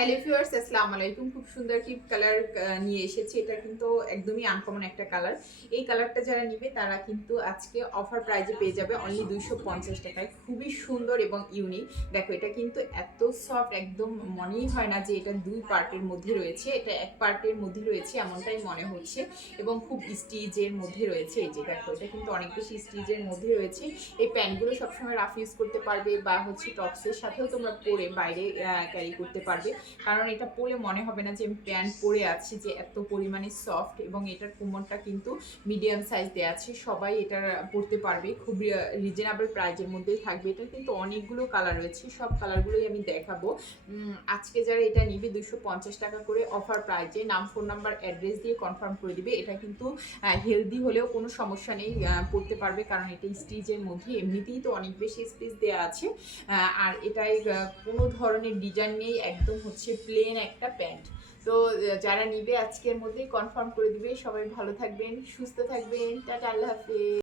Hello viewers আসসালামু আলাইকুম। খুব সুন্দর কি কালার নিয়ে এসেছি। এটা কিন্তু একদমই আনকমন একটা কালার এই কালারটা যারা নিবে, তারা কিন্তু আজকে অফার প্রাইজে পেয়ে যাবে অনলি দুইশো পঞ্চাশ টাকায়। খুবই সুন্দর এবং ইউনিক দেখো, এটা কিন্তু এত সফট একদম মনেই হয় না যে এটা দুই পার্টের মধ্যে রয়েছে। এটা এক পার্টের মধ্যে রয়েছে, এমনটাই মনে হচ্ছে। এবং খুব স্টিজের মধ্যে রয়েছে। এই যে দেখো, এটা কিন্তু অনেক বেশি স্টিজের মধ্যে রয়েছে। এই প্যান্টগুলো সবসময় রাফ ইউজ করতে পারবে বা হচ্ছে টপসের সাথেও তোমরা পরে বাইরে ক্যারি করতে পারবে। কারণ এটা পরে মনে হবে না যে আমি প্যান্ট পরে আছি, যে এত পরিমাণে সফট এবং এটার কোমরটা কিন্তু মিডিয়াম সাইজ দেওয়া আছে। সবাই এটা পরতে পারবে, খুব রিজনেবল প্রাইজের মধ্যেই থাকবে। এটা কিন্তু অনেকগুলো কালার রয়েছে, সব কালারগুলোই আমি দেখাবো। আজকে যারা এটা নিবে, দুশো পঞ্চাশ টাকা করে অফার প্রাইজে নাম ফোন নাম্বার অ্যাড্রেস দিয়ে কনফার্ম করে দিবে। এটা কিন্তু হেলদি হলেও কোনো সমস্যা নেই পরতে পারবে, কারণ এটা স্টিচের মধ্যে এমনিতেই তো অনেক বেশি স্টিচ দেওয়া আছে। আর এটাই কোনো ধরনের ডিজাইন নেই, একদম হচ্ছে প্লেন একটা প্যান্ট তো যারা নিবে আজকের মধ্যেই কনফার্ম করে দিবে। সবাই ভালো থাকবেন, সুস্থ থাকবেন। টাটা, আল্লাহ হাফেজ।